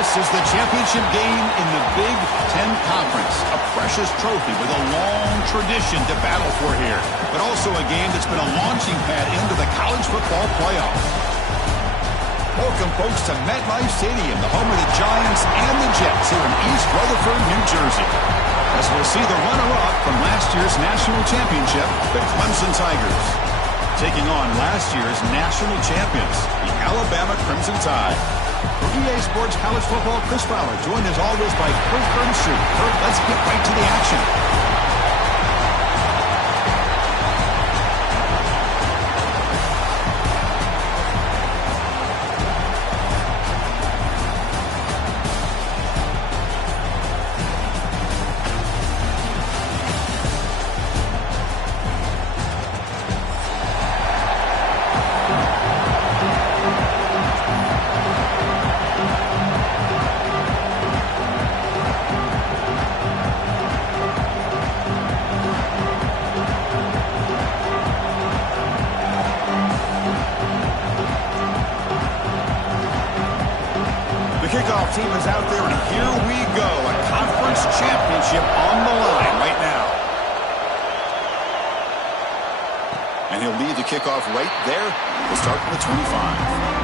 This is the championship game in the Big Ten Conference. A precious trophy with a long tradition to battle for here. But also a game that's been a launching pad into the college football playoffs. Welcome, folks, to MetLife Stadium, the home of the Giants and the Jets here in East Rutherford, New Jersey. As we'll see the runner-up from last year's national championship, the Clemson Tigers, taking on last year's national champions, the Alabama Crimson Tide. For EA Sports College Football, Chris Fowler, joined as always by Kurt Bernstein. Kurt, let's get right to the action. Kickoff team is out there, and here we go. A conference championship on the line right now. And he'll lead the kickoff right there. We'll start from the 25.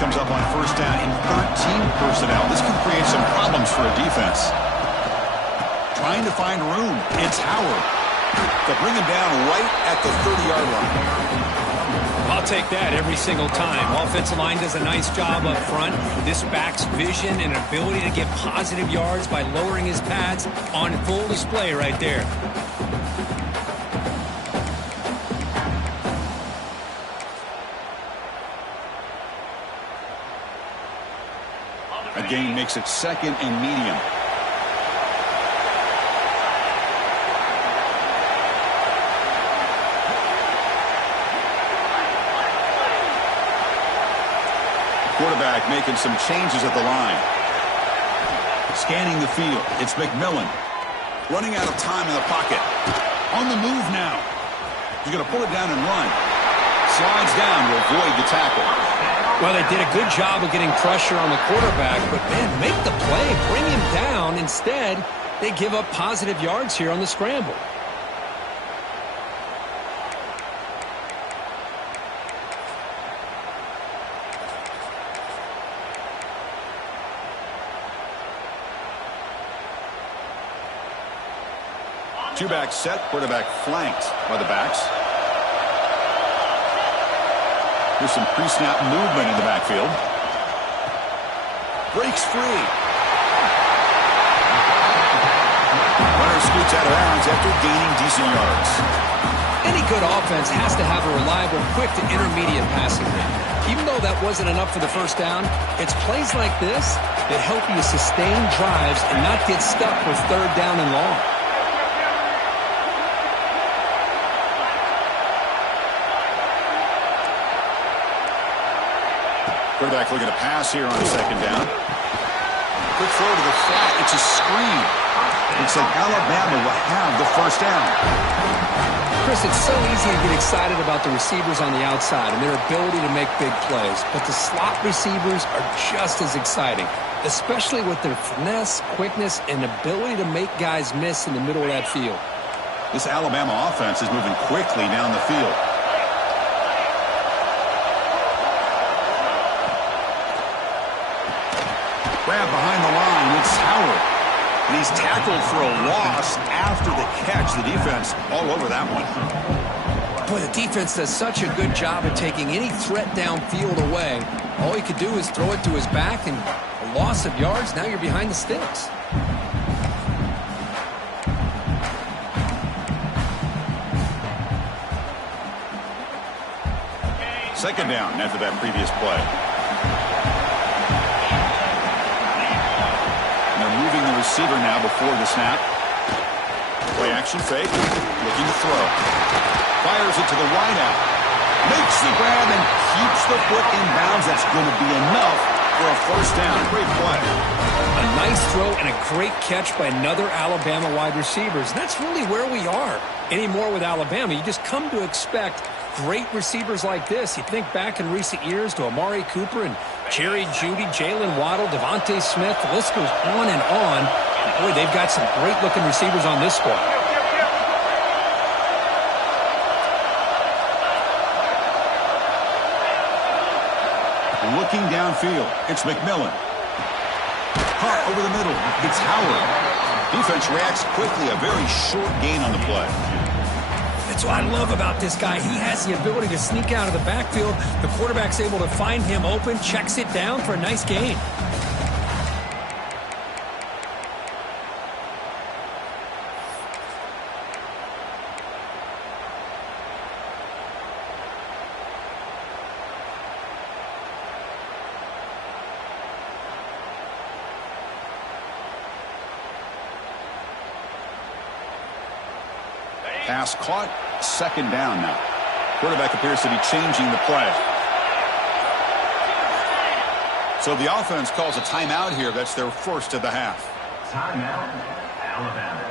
Comes up on first down in 13 personnel. This can create some problems for a defense. Trying to find room. It's Howard. They'll bring him down right at the 30-yard line. I'll take that every single time. Offensive line does a nice job up front. This back's vision and ability to get positive yards by lowering his pads on full display right there. Gain makes it second and medium. Quarterback making some changes at the line. Scanning the field. It's McMillan. Running out of time in the pocket. On the move now. He's going to pull it down and run. Slides down to avoid the tackle. Well, they did a good job of getting pressure on the quarterback, but, man, make the play, bring him down. Instead, they give up positive yards here on the scramble. Two-back set, quarterback flanked by the backs. There's some pre-snap movement in the backfield. Breaks free. Runner scoots out of bounds after gaining decent yards. Any good offense has to have a reliable, quick to intermediate passing game. Even though that wasn't enough for the first down, it's plays like this that help you sustain drives and not get stuck with third down and long. Quarterback looking to pass here on second down. Quick throw to the flat. It's a screen. Looks like Alabama will have the first down. Chris, it's so easy to get excited about the receivers on the outside and their ability to make big plays. But the slot receivers are just as exciting, especially with their finesse, quickness, and ability to make guys miss in the middle of that field. This Alabama offense is moving quickly down the field. Grab behind the line, it's Howard. And he's tackled for a loss after the catch. The defense all over that one. Boy, the defense does such a good job of taking any threat downfield away. All he could do is throw it to his back, and a loss of yards, now you're behind the sticks. Second down after that previous play. They're moving the receiver now before the snap. Play action fake. Looking to throw. Fires it to the wide out. Makes the grab and keeps the foot in bounds. That's going to be enough for a first down. Great play. A nice throw and a great catch by another Alabama wide receivers. And that's really where we are. Anymore with Alabama, you just come to expect great receivers like this. You think back in recent years to Amari Cooper and Jerry Jeudy, Jalen Waddle, Devontae Smith. The list goes on and on. And boy, they've got some great-looking receivers on this squad. Looking downfield, it's McMillan. Caught over the middle, it's Howard. Defense reacts quickly, a very short gain on the play. That's what I love about this guy. He has the ability to sneak out of the backfield. The quarterback's able to find him open, checks it down for a nice gain. Pass caught, second down now. Quarterback appears to be changing the play. So the offense calls a timeout here. That's their first of the half. Timeout, Alabama.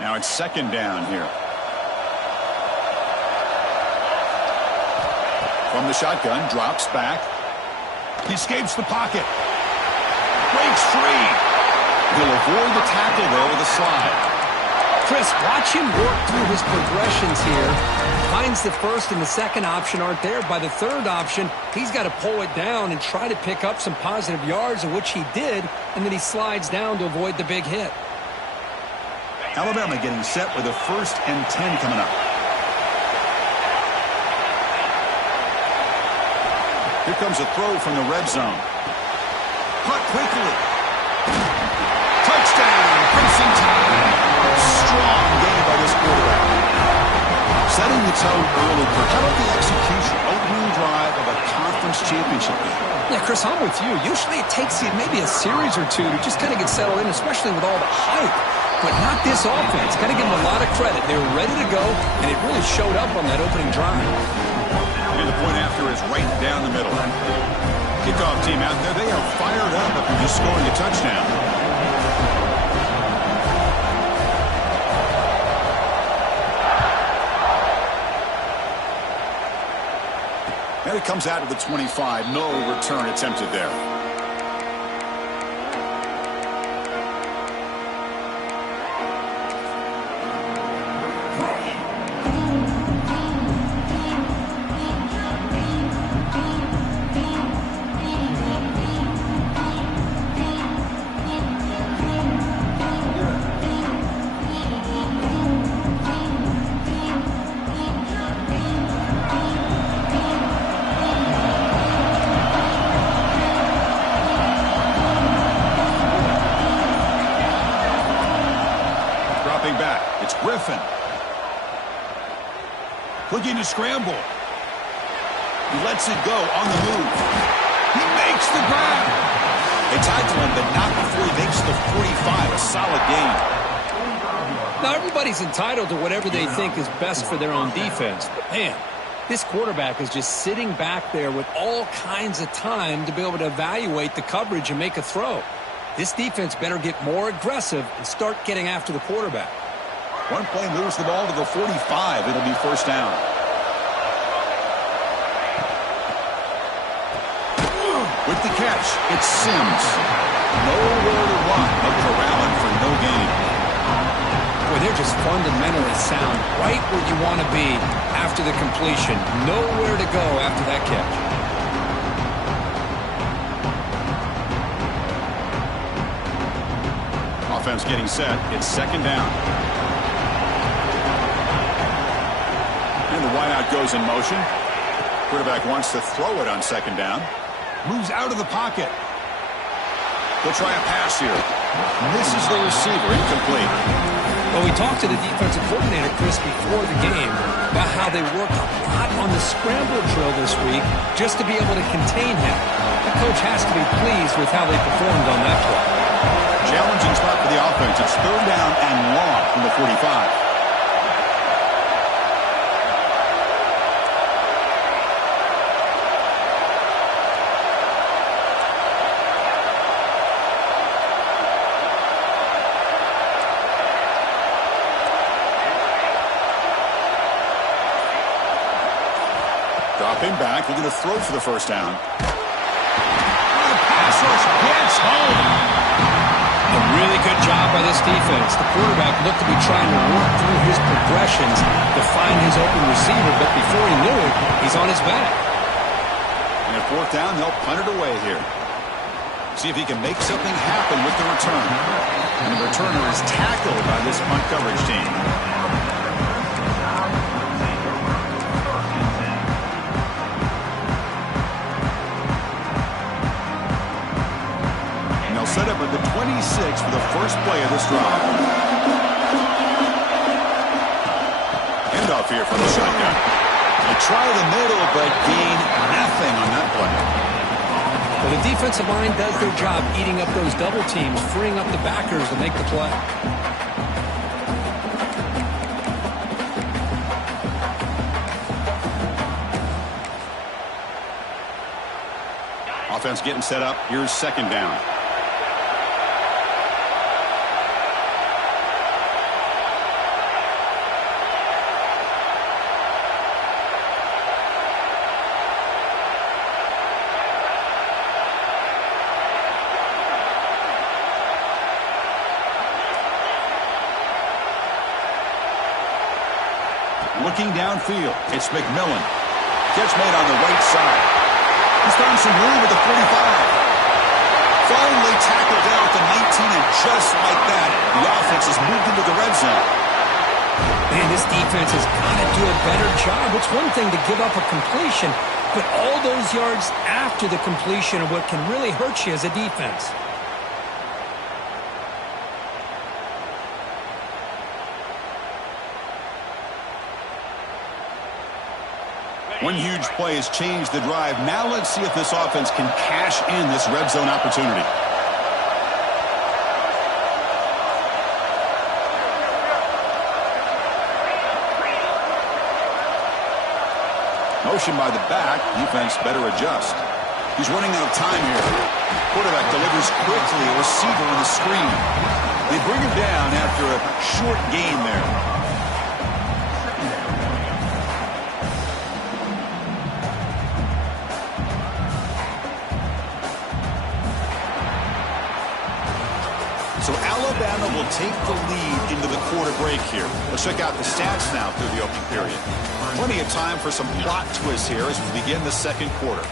Now it's second down here. From the shotgun, drops back. He escapes the pocket. Breaks free. He'll avoid the tackle there with a slide. Chris, watch him work through his progressions here. Finds the first and the second option aren't there. By the third option, he's got to pull it down and try to pick up some positive yards, of which he did, and then he slides down to avoid the big hit. Alabama getting set with a 1st and 10 coming up. Here comes a throw from the red zone. Caught quickly. Touchdown, Clemson time. Strong game by this quarterback. Setting the tone early. How about the execution? Opening drive of a conference championship game. Yeah, Chris, I'm with you. Usually it takes you maybe a series or two to just kind of get settled in, especially with all the hype. But not this offense. Got to give them a lot of credit. They were ready to go, and it really showed up on that opening drive. And the point after is right down the middle. Kickoff team out there, they are fired up after just scoring a touchdown. And it comes out of the 25. No return attempted there. Looking to scramble. He lets it go on the move. He makes the grab. They tackle him, but not before he makes the 45. A solid game. Now, everybody's entitled to whatever they think is best for their own defense. But, man, this quarterback is just sitting back there with all kinds of time to be able to evaluate the coverage and make a throw. This defense better get more aggressive and start getting after the quarterback. One play moves the ball to the 45. It'll be first down. With the catch, it's Sims. Nowhere to run. They corral him for no gain. Boy, they're just fundamentally sound. Right where you want to be after the completion. Nowhere to go after that catch. Offense getting set. It's second down. And the wideout goes in motion. Quarterback wants to throw it on second down. Moves out of the pocket. He'll try a pass here. Misses the receiver. Incomplete. Well, we talked to the defensive coordinator, Chris, before the game about how they work a lot on the scramble drill this week just to be able to contain him. The coach has to be pleased with how they performed on that play. Challenging spot for the offense. It's 3rd down and long from the 45. Dropping back, looking to throw for the first down. The pass rush gets home. A really good job by this defense. The quarterback looked to be trying to work through his progressions to find his open receiver, but before he knew it, he's on his back. And at 4th down, they'll punt it away here. See if he can make something happen with the return. And the returner is tackled by this punt coverage team. Set up at the 26 for the first play of this drive. Handoff here from the shotgun. They try the middle, but gain nothing on that play. Well, the defensive line does their job eating up those double teams, freeing up the backers to make the play. Offense getting set up. Here's 2nd down. Looking downfield, it's McMillan. Catch made on the right side. He's found some room at the 45. Finally tackled down at the 19, and just like that, the offense has moved into the red zone. Man, this defense has got to do a better job. It's one thing to give up a completion, but all those yards after the completion are what can really hurt you as a defense. One huge play has changed the drive. Now let's see if this offense can cash in this red zone opportunity. Motion by the back. Defense better adjust. He's running out of time here. Quarterback delivers quickly. A receiver on the screen. They bring him down after a short gain there. So Alabama will take the lead into the quarter break here. Let's check out the stats now through the opening period. Plenty of time for some plot twists here as we begin the 2nd quarter.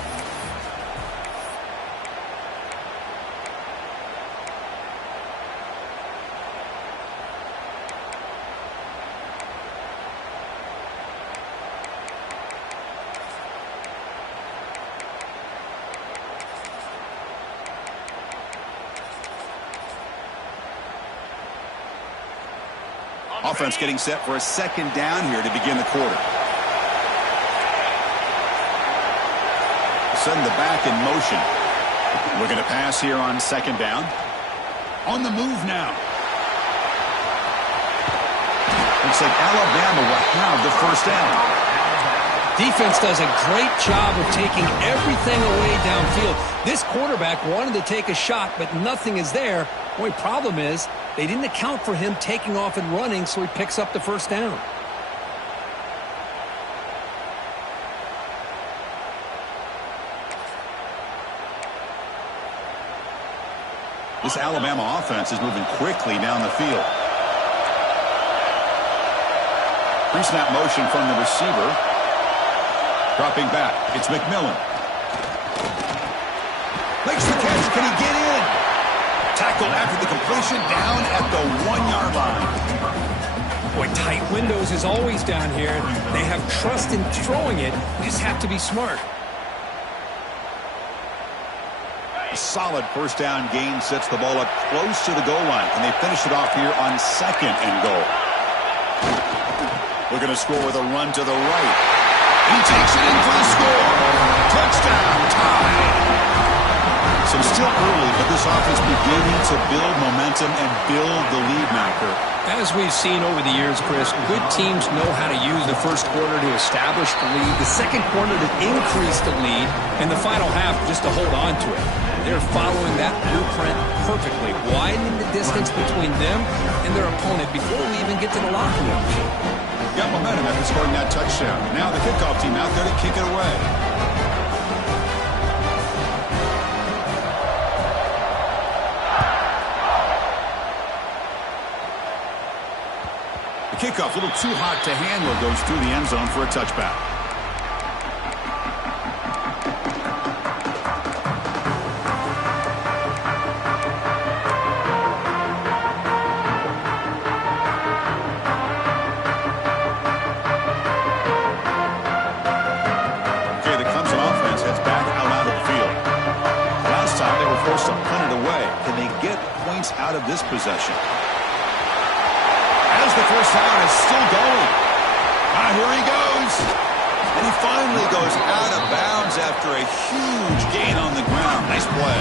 Offense getting set for a 2nd down here to begin the quarter. Send the back in motion. Looking to pass here on 2nd down. On the move now. Looks like Alabama will have the first down. Defense does a great job of taking everything away downfield. This quarterback wanted to take a shot, but nothing is there. The only problem is they didn't account for him taking off and running, so he picks up the first down. This Alabama offense is moving quickly down the field. Pre-snap motion from the receiver. Dropping back. It's McMillan. Makes the catch. Can he get in? Tackled after the completion down at the 1-yard line. Boy, tight windows is always down here. They have trust in throwing it. You just have to be smart. A solid first down gain sets the ball up close to the goal line, and they finish it off here on 2nd and goal. We're going to score with a run to the right. He takes it in for the score. Touchdown, tie. So still early, but this offense beginning to build momentum and build the lead now, Kurt. As we've seen over the years, Chris, good teams know how to use the first quarter to establish the lead, the second quarter to increase the lead, and the final half just to hold on to it. They're following that blueprint perfectly, widening the distance between them and their opponent before we even get to the locker room. Got momentum after scoring that touchdown. Now the kickoff team out there to kick it away. The kickoff a little too hot to handle, goes through the end zone for a touchback. Okay, the Clemson offense heads back out onto the field. Last time they were forced to punt it away. Can they get points out of this possession? As the first down is still going. Here he goes. And he finally goes out of bounds after a huge gain on the ground. Nice play.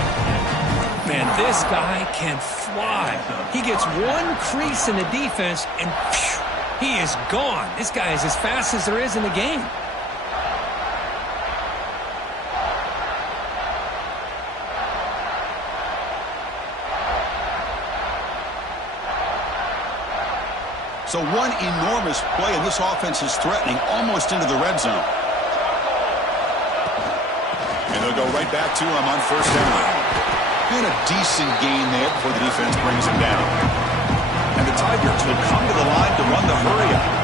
Man, this guy can fly. He gets one crease in the defense, and phew, he is gone. This guy is as fast as there is in the game. So one enormous play, and this offense is threatening almost into the red zone. And they'll go right back to him on first down. And a decent gain there before the defense brings him down. And the Tigers will come to the line to run the hurry-up.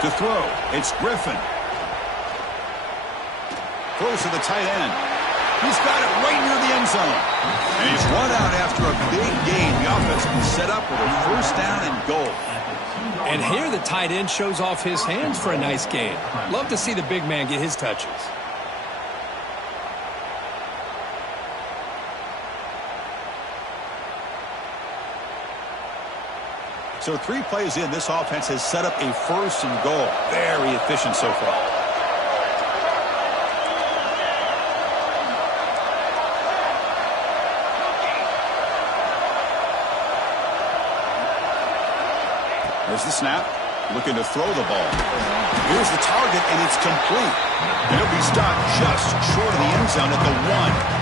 To throw, it's Griffin. Throws to the tight end. He's got it right near the end zone. And he's run out after a big gain. The offense can set up with a first down and goal. And here the tight end shows off his hands for a nice gain. Love to see the big man get his touches. So 3 plays in, this offense has set up a first and goal. Very efficient so far. There's the snap. Looking to throw the ball. Here's the target, and it's complete. He'll be stopped just short of the end zone at the 1.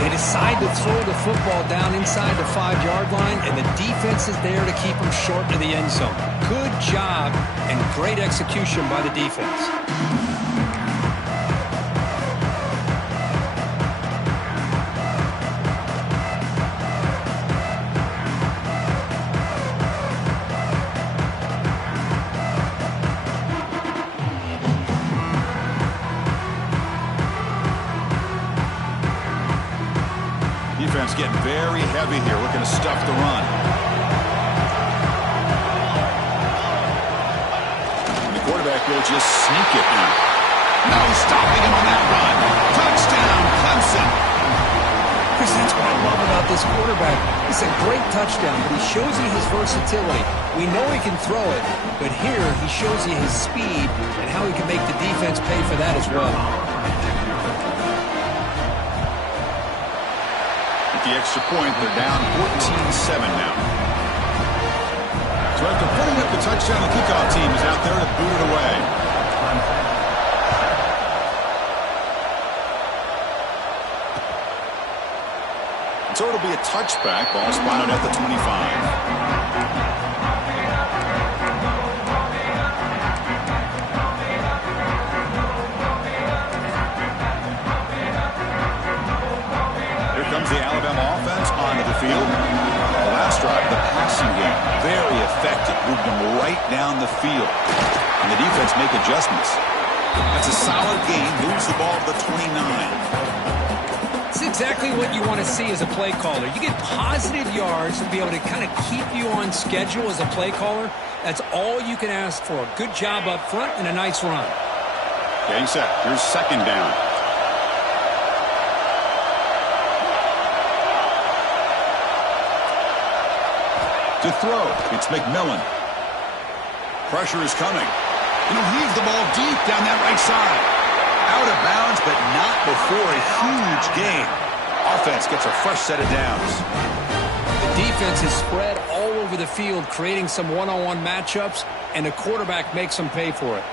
They decide to throw the football down inside the 5-yard line, and the defense is there to keep them short of the end zone. Good job and great execution by the defense. Defense getting very heavy here, looking to stuff the run. And the quarterback will just sneak it now. No stopping him on that run. Touchdown, Clemson. Chris, that's what I love about this quarterback. It's a great touchdown, but he shows you his versatility. We know he can throw it, but here he shows you his speed and how he can make the defense pay for that as well. The extra point, they're down 14-7 now. So after putting up the touchdown, the kickoff team is out there to boot it away. So it'll be a touchback, ball spotted at the 25. The Alabama offense onto the field. The last drive, the passing game, very effective. Moved them right down the field. And the defense make adjustments. That's a solid gain. Moves the ball to the 29. It's exactly what you want to see as a play caller. You get positive yards to be able to kind of keep you on schedule as a play caller. That's all you can ask for. Good job up front and a nice run. Getting set. Here's second down. To throw, it's McMillan. Pressure is coming. And he'll heave the ball deep down that right side. Out of bounds, but not before a huge gain. Offense gets a fresh set of downs. The defense is spread all over the field, creating some one-on-one matchups, and the quarterback makes them pay for it.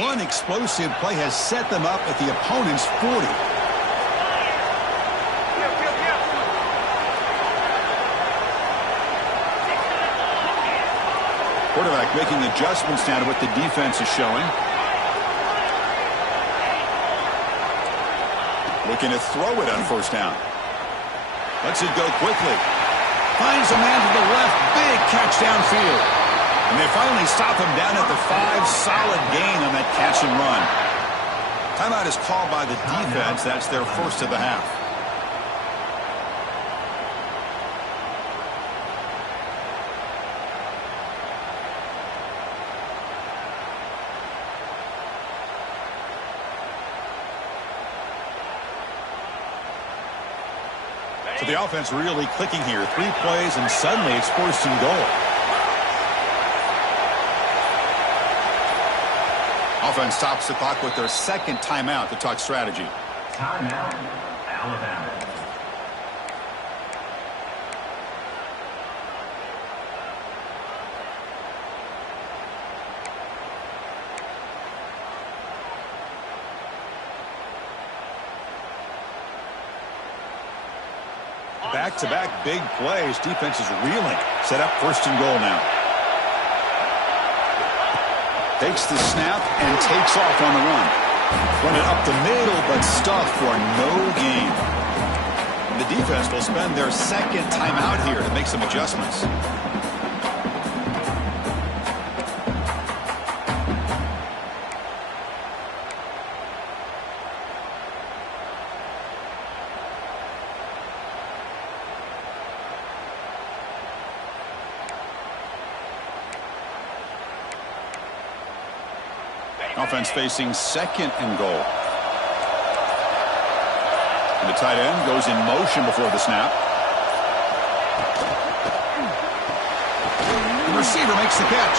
One explosive play has set them up at the opponent's 40. Quarterback making adjustments now to what the defense is showing. Looking to throw it on first down. Lets it go quickly. Finds a man to the left. Big catch downfield. And they finally stop him down at the 5. Solid gain on that catch and run. Timeout is called by the defense. That's their first of the half. So the offense really clicking here. 3 plays, and suddenly it's first and goal. Offense stops the clock with their second timeout to talk strategy. Timeout, Alabama. Back-to-back big plays. Defense is reeling. Set up first and goal now. Takes the snap and takes off on the run. Run it up the middle, but stuffed for no gain. And the defense will spend their second timeout here to make some adjustments. Offense facing second and goal. And the tight end goes in motion before the snap. The receiver makes the catch.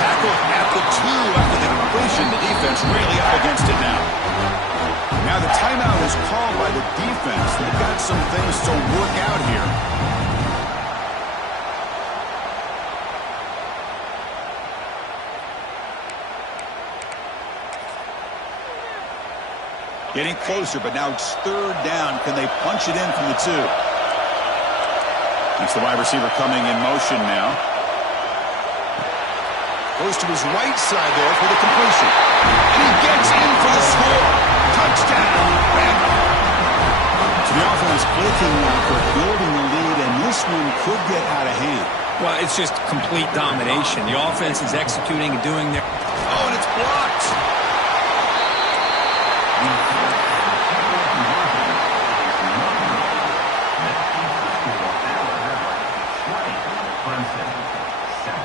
Tackle at the 2 after the completion. The defense really up against it now. Now the timeout is called by the defense. They've got some things to work out here. Getting closer, but now it's third down. Can they punch it in from the 2? That's the wide receiver coming in motion now. Goes to his right side there for the completion. And he gets in for the score. Touchdown. So the offense clicking now for building the lead, and this one could get out of hand. Well, it's just complete domination. The offense is executing and doing their... Oh, and it's blocked. Clemson, 7.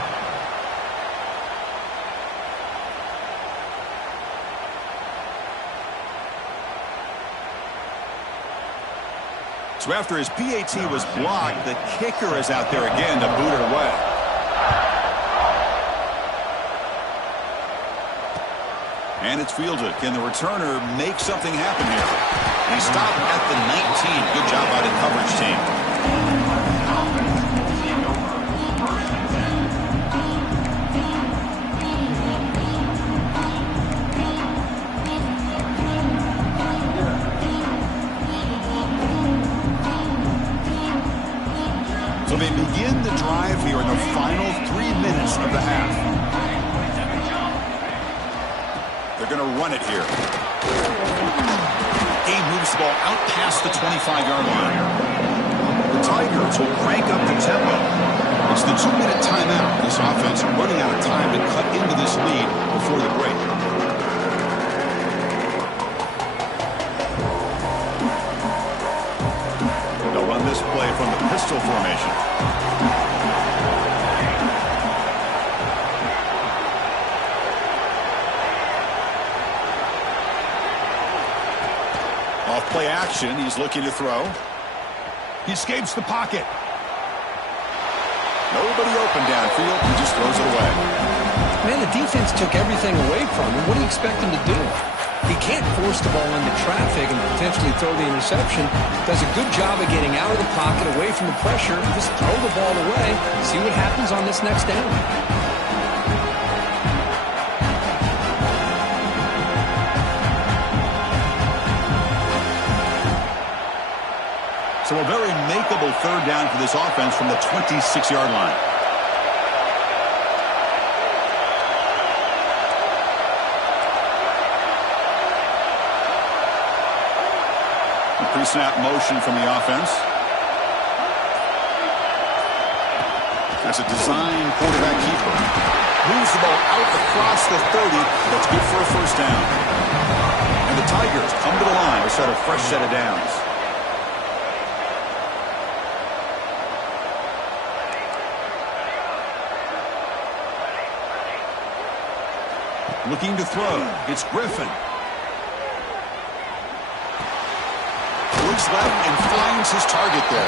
So after his PAT was blocked, the kicker is out there again to boot it away. And it's fielded. Can the returner make something happen here? He stopped at the 19. Good job by the coverage team. So they begin the drive here in the final 3 minutes of the half. They're going to run it here. Game moves the ball out past the 25-yard line. The Tigers will crank up the tempo. It's the 2-minute timeout. This offense running out of time to cut into this lead before the break. They'll run this play from the pistol formation. Off play action, he's looking to throw. He escapes the pocket. Nobody open downfield. He just throws it away. Man, the defense took everything away from him. What do you expect him to do? He can't force the ball into traffic and potentially throw the interception. Does a good job of getting out of the pocket, away from the pressure, and just throw the ball away. See what happens on this next down. So a very makeable third down for this offense from the 26-yard line. A pre-snap motion from the offense. That's a design quarterback keeper. Moves the ball out across the 30. That's good for a first down. And the Tigers come to the line to set a fresh set of downs. Looking to throw. It's Griffin. Looks left and finds his target there.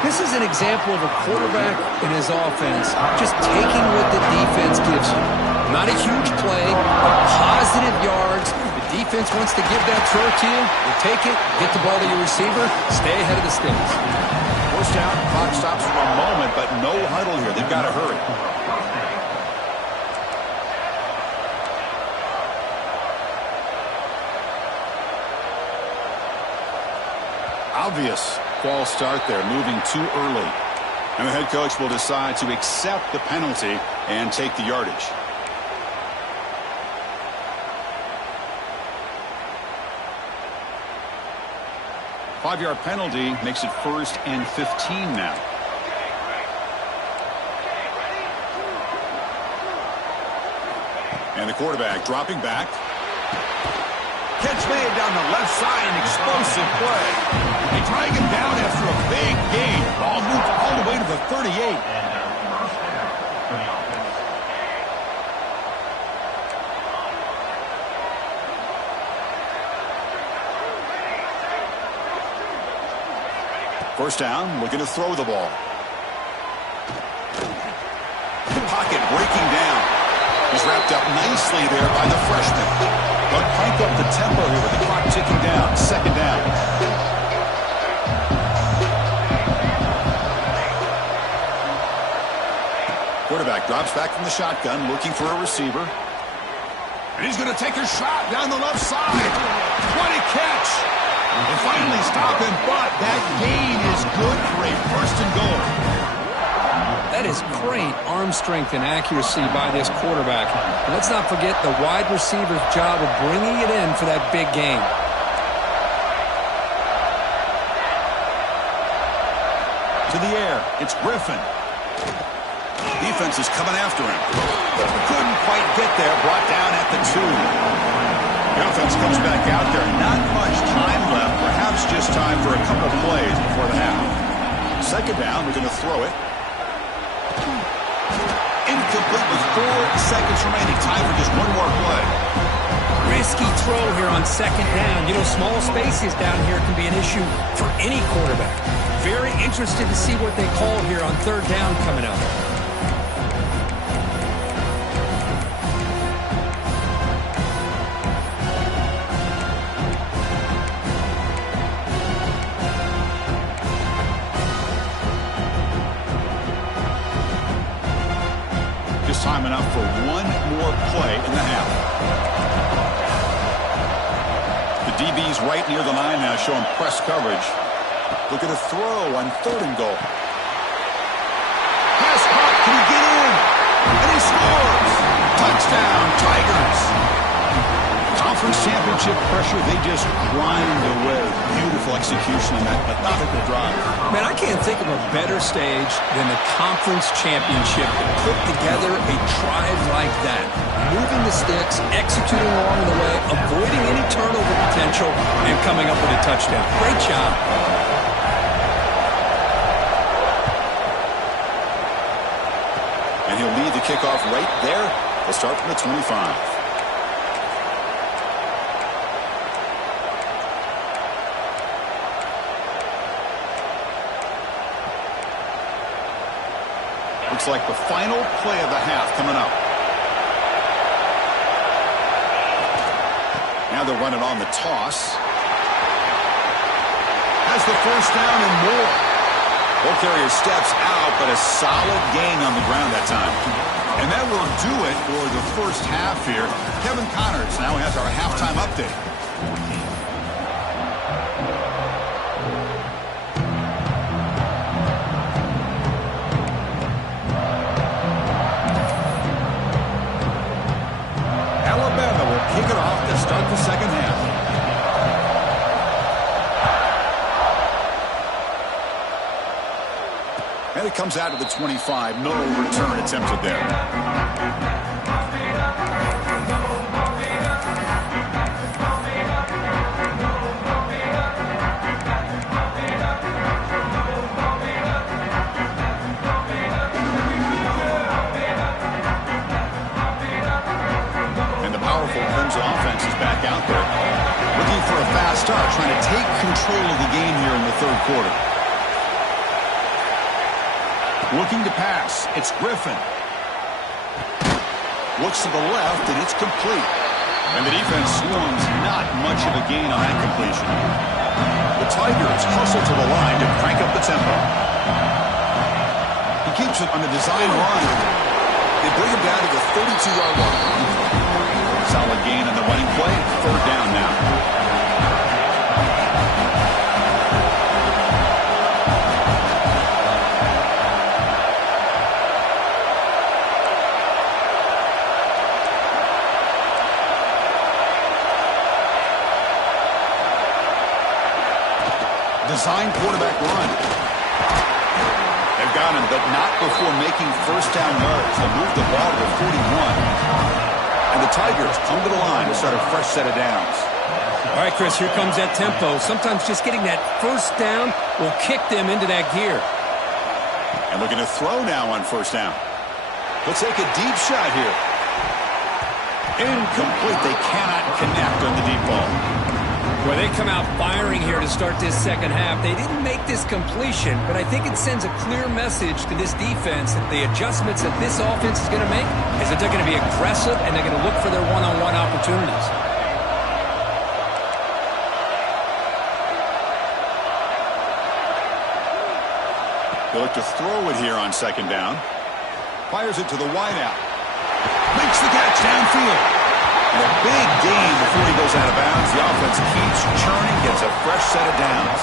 This is an example of a quarterback in his offense just taking what the defense gives you. Not a huge play, but positive yards. The defense wants to give that throw to you. You take it, get the ball to your receiver, stay ahead of the sticks. First down, clock stops for a moment, but no huddle here. They've got to hurry. Obvious false start there, moving too early. And the head coach will decide to accept the penalty and take the yardage. Five-yard penalty makes it 1st and 15 now. And the quarterback dropping back. Catch made down the left side, an explosive play. They drag him down after a big gain. Ball moved all the way to the 38. First down, looking to throw the ball. The pocket breaking down. He's wrapped up nicely there by the freshman. But crank up the tempo here with the clock ticking down. Second down. Quarterback drops back from the shotgun, looking for a receiver. And he's going to take a shot down the left side. What a catch! And finally stop him, but that gain is good for a 1st and goal. That is great arm strength and accuracy by this quarterback. And let's not forget the wide receiver's job of bringing it in for that big gain. To the air, it's Griffin. Defense is coming after him. Couldn't quite get there, brought down at the 2. The offense comes back out there. Not much time left, perhaps just time for a couple plays before the half. Second down, we're going to throw it. Incomplete with 4 seconds remaining. Time for just one more play. Risky throw here on second down. You know, small spaces down here can be an issue for any quarterback. Very interested to see what they call here on third down coming up. Time enough for one more play in the half. The DB's right near the line now, showing press coverage. Look at a throw on 3rd and goal. Pass caught. Can he get in? And he scores! Touchdown, Tigers! Conference championship pressure, they just grind away. Beautiful execution and that methodical drive. Man, I can't think of a better stage than the conference championship to put together a drive like that. Moving the sticks, executing along the way, avoiding any turnover potential, and coming up with a touchdown. Great job. And he'll lead the kickoff right there. They'll start from the 25. Looks like the final play of the half coming up. Now they'll run it on the toss. Has the first down and more. Ball carrier steps out, but a solid gain on the ground that time. And that will do it for the first half here. Kevin Connors now has our halftime update. Kick it off to start the second half. And it comes out to the 25. No return attempted there. Offense is back out there, looking for a fast start, trying to take control of the game here in the third quarter. Looking to pass, it's Griffin. Looks to the left, and it's complete. And the defense swarms not much of a gain on that completion. The Tigers hustle to the line to crank up the tempo. He keeps it on the design run. They bring him down to the 32-yard line. Solid gain on the running play. Third down now. Design quarterback run. They've got him, but not before making first down yards. They'll move the ball to the 41. And the Tigers come to the line to start a fresh set of downs. All right, Chris, here comes that tempo. Sometimes just getting that first down will kick them into that gear. And looking to throw now on first down. He'll take a deep shot here. Incomplete. They cannot connect on the deep ball. Well, they come out firing here to start this second half. They didn't make this completion, but I think it sends a clear message to this defense that the adjustments that this offense is going to make is that they're going to be aggressive and they're going to look for their one-on-one opportunities. They look to throw it here on second down. Fires it to the wideout. Makes the catch downfield. And a big gain before he goes out of bounds. The offense keeps churning, gets a fresh set of downs.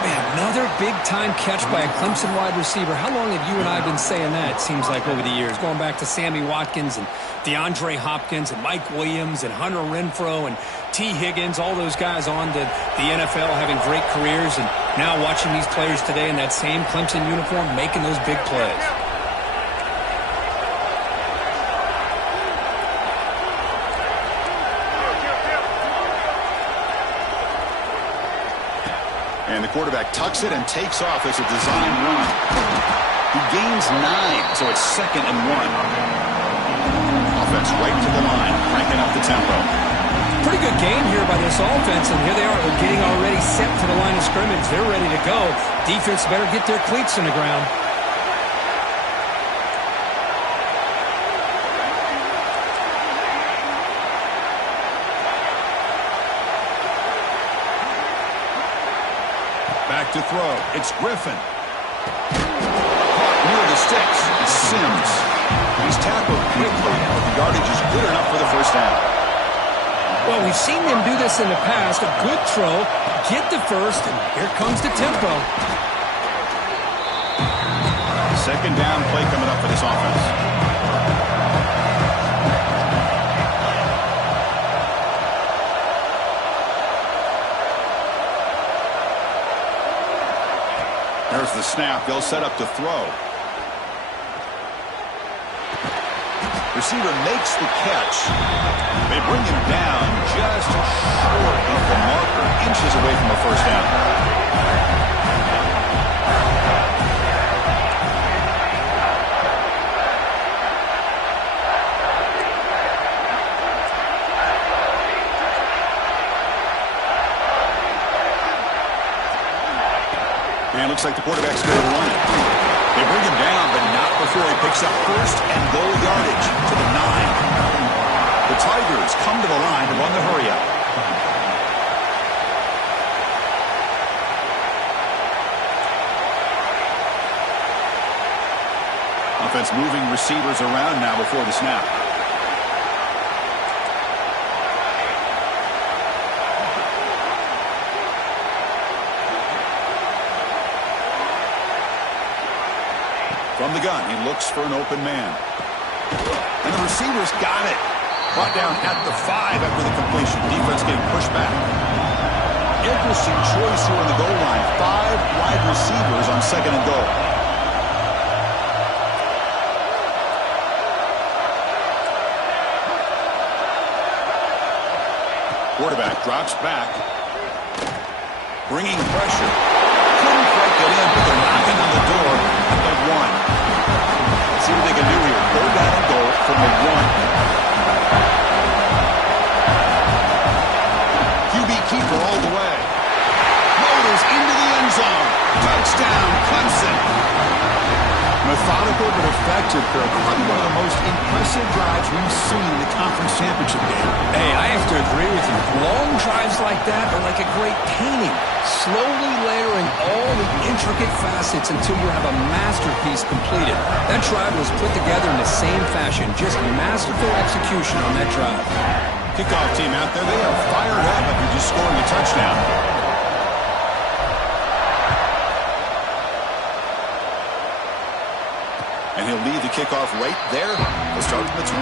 Man, another big-time catch by a Clemson wide receiver. How long have you and I been saying that, it seems like, over the years? Going back to Sammy Watkins and DeAndre Hopkins and Mike Williams and Hunter Renfrow and T. Higgins, all those guys on to the NFL having great careers. And now watching these players today in that same Clemson uniform making those big plays. And the quarterback tucks it and takes off as a design run. He gains 9, so it's 2nd and 1. Offense right to the line, cranking up the tempo. Pretty good game here by this offense, and here they are. They're getting already set to the line of scrimmage. They're ready to go. Defense better get their cleats in the ground. Back to throw. It's Griffin. Caught near the sticks. It's Sims. He's tackled quickly, but the yardage is good enough for the first down. Well, we've seen them do this in the past. A good throw, get the first, and here comes the tempo. Second down play coming up for this offense. There's the snap. They'll set up to throw. Receiver makes the catch. They bring him down just short of the marker, inches away from a first down. And looks like the quarterback's going to run it. They bring him down, but not before he picks up first and goal yardage to the 9. The Tigers come to the line to run the hurry up. Offense moving receivers around now before the snap. From the gun, he looks for an open man. And the receiver's got it. Brought down at the 5 after the completion. Defense getting pushed back. Interesting choice here on the goal line. 5 wide receivers on second and goal. Quarterback drops back. Bringing pressure. Couldn't quite get in, but they're knocking on the door at the 1. See what they can do here. 3rd down and goal from the 1. QB keeper all the way. Motors into the end zone. Touchdown, Clemson. Methodical but effective, Kirk. Probably one of the most impressive drives we've seen in the conference championship game. Hey, I have to agree with you. Long drives like that are like a great painting. Slowly layering all the intricate facets until you have a masterpiece completed. That drive was put together in the same fashion. Just masterful execution on that drive. Kickoff team out there, they are fired up after just scoring a touchdown. And he'll lead the kickoff right there. He'll start from the 25.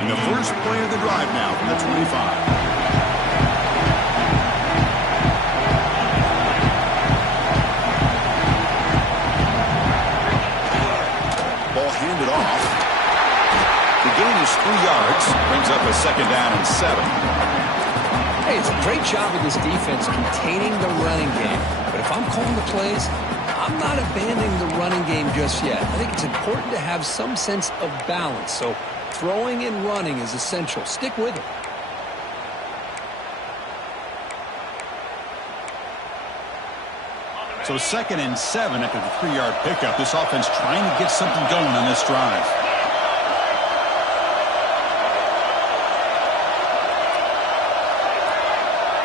And the first play of the drive now from the 25. Handed off. The gain is 3 yards. Brings up a 2nd down and 7. Hey, it's a great job of this defense containing the running game. But if I'm calling the plays, I'm not abandoning the running game just yet. I think it's important to have some sense of balance. So throwing and running is essential. Stick with it. So 2nd and 7 after the 3-yard pickup. This offense trying to get something going on this drive.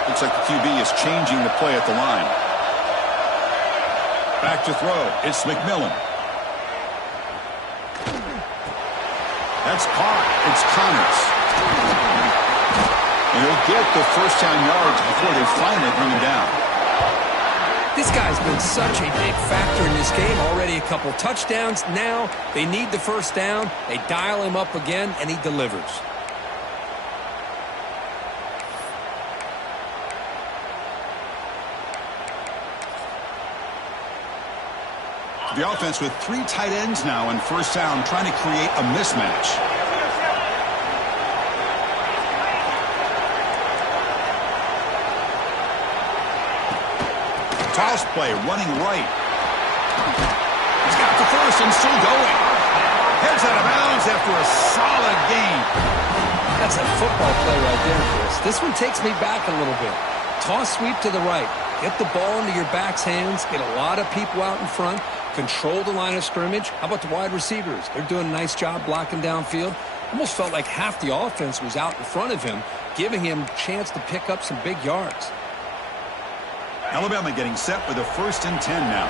Looks like the QB is changing the play at the line. Back to throw. It's McMillan. That's caught. It's Connors. And he'll get the first down yards before they finally bring him down. This guy's been such a big factor in this game. Already a couple touchdowns. Now they need the first down. They dial him up again, and he delivers. The offense with 3 tight ends now on first down, trying to create a mismatch. Toss play, running right. He's got the first and still going. Heads out of bounds after a solid gain. That's a football play right there, Chris. This one takes me back a little bit. Toss sweep to the right. Get the ball into your back's hands. Get a lot of people out in front. Control the line of scrimmage. How about the wide receivers? They're doing a nice job blocking downfield. Almost felt like half the offense was out in front of him, giving him a chance to pick up some big yards. Alabama getting set with a 1st and 10 now.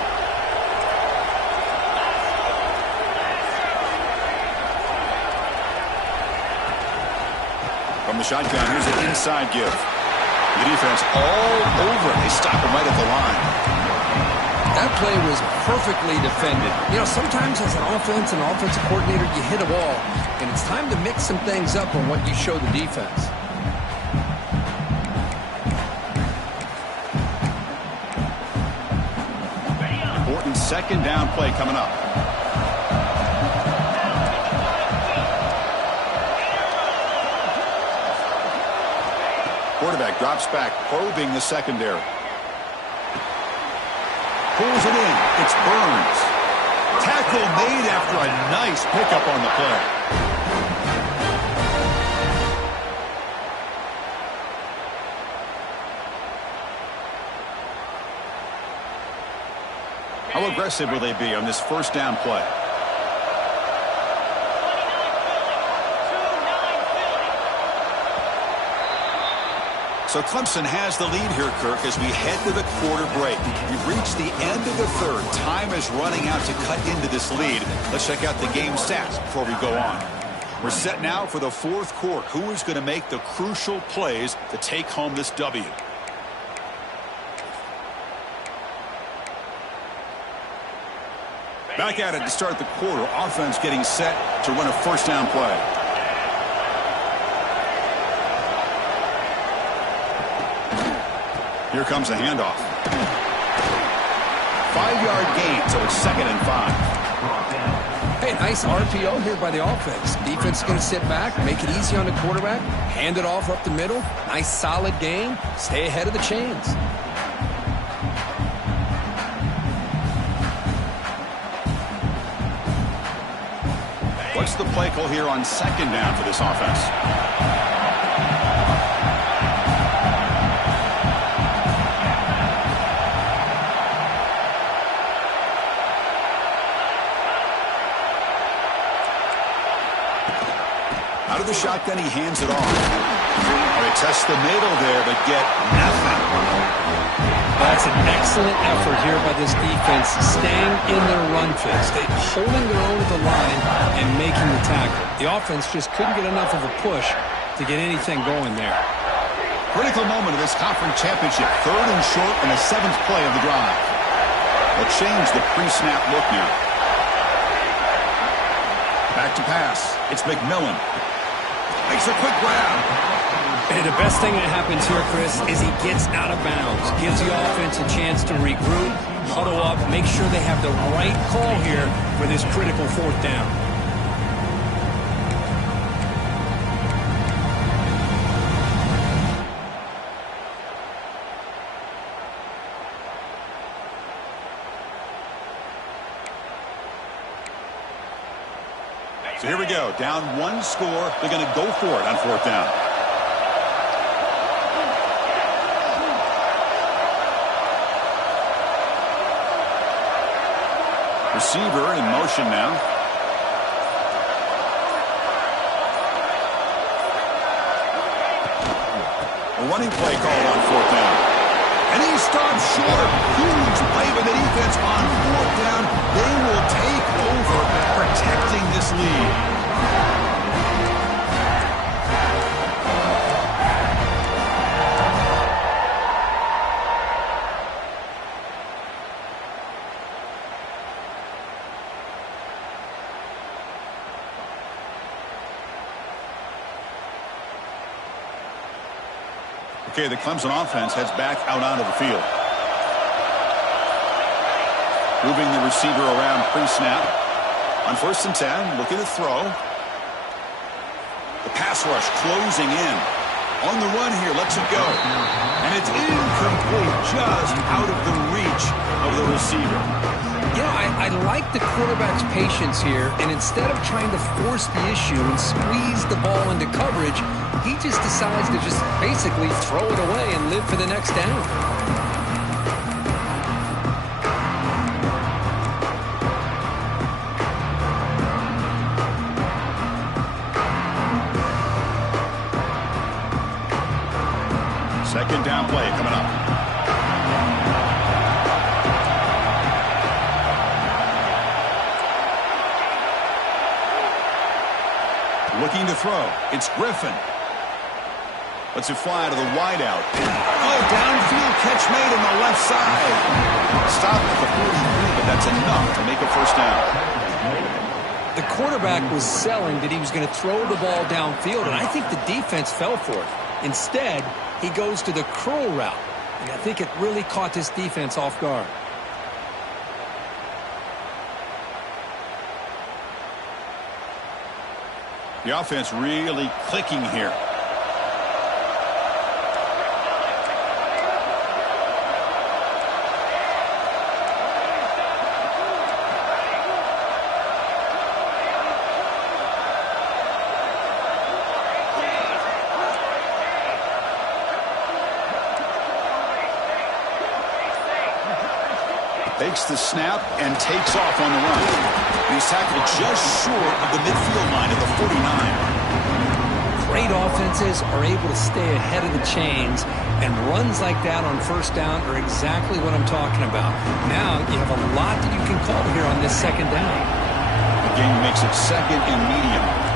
From the shotgun, here's an inside give. The defense all over it. They stop him right at the line. That play was perfectly defended. You know, sometimes as an offense and offensive coordinator, you hit a ball, and it's time to mix some things up on what you show the defense. Important second down play coming up. Quarterback drops back, probing the secondary. Pulls it in. It's Burns. Tackle made after a nice pickup on the play. How aggressive will they be on this first down play? So Clemson has the lead here, Kirk, as we head to the quarter break. We've reached the end of the third. Time is running out to cut into this lead. Let's check out the game stats before we go on. We're set now for the fourth quarter. Who is going to make the crucial plays to take home this W? Back at it to start the quarter. Offense getting set to run a first down play. Here comes a handoff. 5-yard gain, so it's 2nd and 5. Hey, nice RPO here by the offense. Defense is going to sit back, make it easy on the quarterback, hand it off up the middle. Nice solid gain. Stay ahead of the chains. What's the play call here on second down for this offense? Out of the shotgun, he hands it off. They test the middle there, but get nothing. That's an excellent effort here by this defense, staying in their run fix, holding their own at the line and making the tackle. The offense just couldn't get enough of a push to get anything going there. Critical moment of this conference championship. 3rd and short and the 7th play of the drive. They'll change the pre-snap look now. Back to pass. It's McMillan. Makes a quick grab. And the best thing that happens here, Chris, is he gets out of bounds. Gives the offense a chance to regroup, huddle up, make sure they have the right call here for this critical 4th down. So here we go. Down 1 score. They're going to go for it on 4th down. Receiver in motion now. A running play called on 4th down. And he stops short. Huge play by the defense on 4th down. They will take over, protecting this lead. Okay, the Clemson offense heads back out onto the field. Moving the receiver around pre-snap. On 1st and 10, looking to throw. The pass rush closing in. On the run here, lets it go. And it's incomplete, just out of the reach of the receiver. You know, I like the quarterback's patience here, and instead of trying to force the issue and squeeze the ball into coverage, he just decides to just basically throw it away and live for the next down. Second down play coming up. Looking to throw. It's Griffin. Lets it fly to the wideout. Oh, downfield catch made on the left side. Stop at the 43, but that's enough to make a first down. The quarterback was selling that he was going to throw the ball downfield, and I think the defense fell for it. Instead, he goes to the curl route, and I think it really caught this defense off guard. The offense really clicking here. Takes the snap and takes off on the run. He's tackled just short of the midfield line at the 49. Great offenses are able to stay ahead of the chains, and runs like that on first down are exactly what I'm talking about. Now you have a lot that you can call here on this second down. The game makes it second and medium.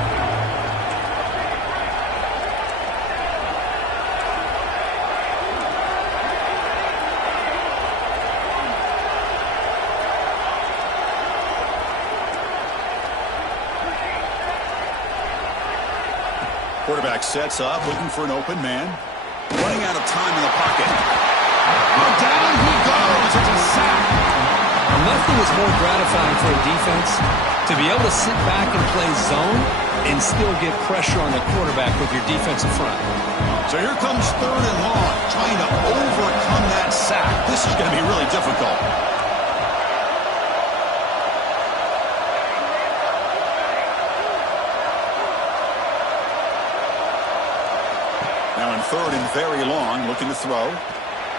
Quarterback sets up, looking for an open man. Running out of time in the pocket. And down he goes. It's a sack. Nothing is more gratifying for a defense to be able to sit back and play zone and still get pressure on the quarterback with your defensive front. So here comes third and long, trying to overcome that sack. This is going to be really difficult. Now in third and very long, looking to throw.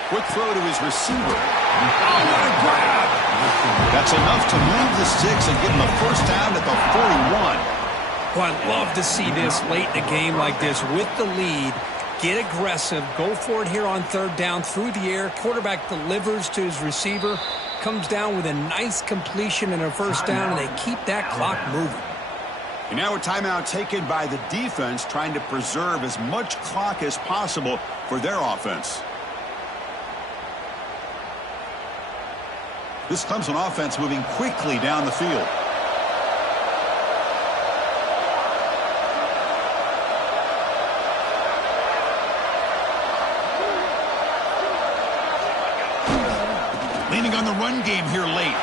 Quick throw to his receiver. Oh, what a grab! That's enough to move the sticks and get him a first down at the 41. Well, I'd love to see this late in a game like this with the lead. Get aggressive. Go for it here on third down through the air. Quarterback delivers to his receiver. Comes down with a nice completion and a first down, and they keep that clock moving. And now a timeout taken by the defense, trying to preserve as much clock as possible for their offense. This Clemson offense moving quickly down the field. Leaning on the run game here late.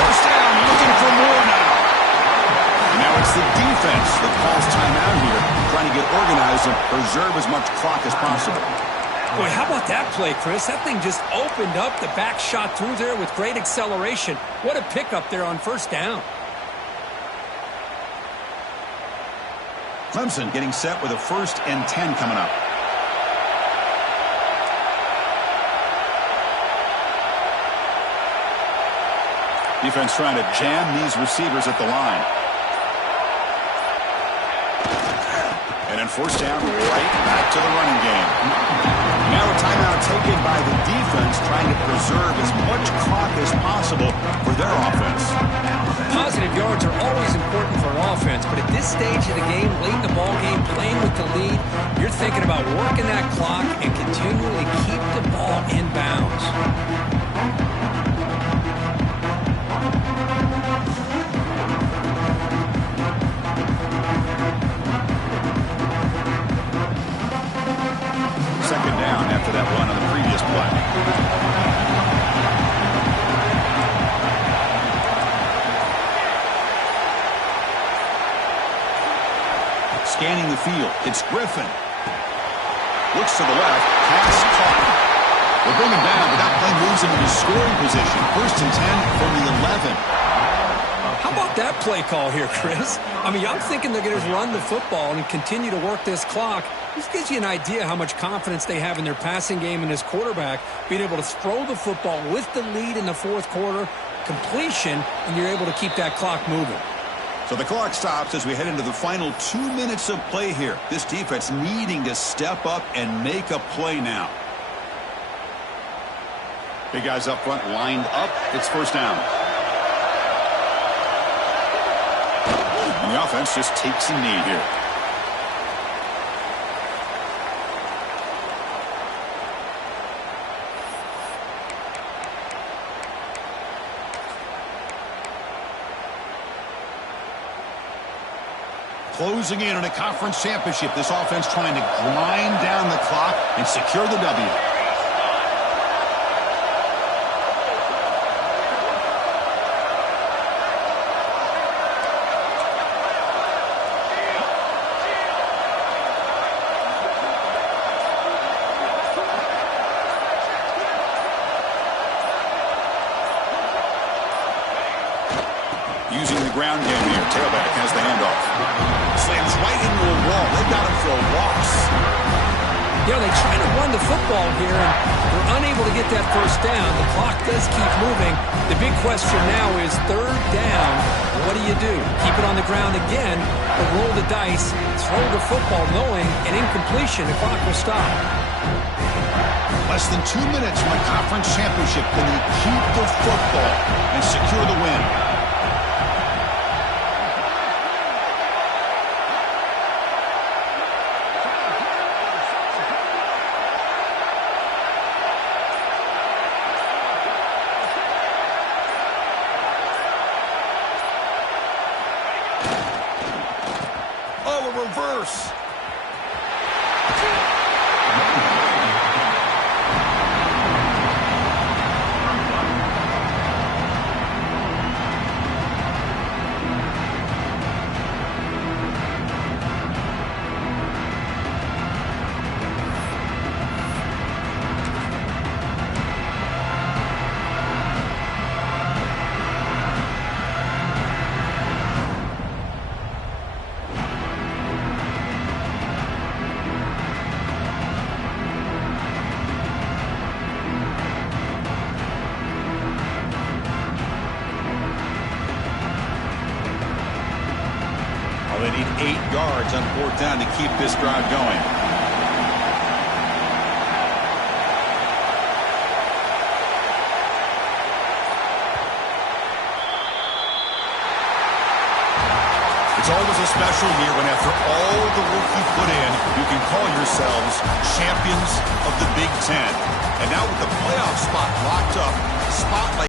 First down, looking for more now. Now it's the defense that calls timeout here, trying to get organized and preserve as much clock as possible. Boy, how about that play, Chris? That thing just opened up. The back shot through there with great acceleration. What a pickup there on first down. Clemson getting set with a 1st and 10 coming up. Defense trying to jam these receivers at the line. And then first down, right back to the running game. Now a timeout taken by the defense, trying to preserve as much clock as possible for their offense. Positive yards are always important for an offense, but at this stage of the game, late in the ball game, playing with the lead, you're thinking about working that clock and continually keep the ball in bounds. Second down after that run on the previous play. Scanning the field, it's Griffin. Looks to the left, pass caught. They'll bring him down, but that play moves him into scoring position. 1st and 10 from the 11. How about that play call here, Chris? I mean, I'm thinking they're going to run the football and continue to work this clock. This gives you an idea how much confidence they have in their passing game and his quarterback, being able to throw the football with the lead in the 4th quarter, completion, and you're able to keep that clock moving. So the clock stops as we head into the final 2 minutes of play here. This defense needing to step up and make a play now. Big guys up front lined up. It's first down. And the offense just takes a knee here. Closing in on a conference championship, this offense trying to grind down the clock and secure the W. Using the ground game here. Tailback has the handoff. Slams right into a wall. They got him for a loss. You know, they try to run the football here, and they're unable to get that first down. The clock does keep moving. The big question now is third down. What do you do? Keep it on the ground again, or roll the dice, throw the football knowing an incompletion, the clock will stop. Less than 2 minutes from a conference championship. Can they keep the football and secure the win? Oh, a reverse. They need 8 yards on 4th down to keep this drive going. It's always a special year when after all the work you put in, you can call yourselves champions of the Big Ten. And now with the playoff spot locked up, spotlight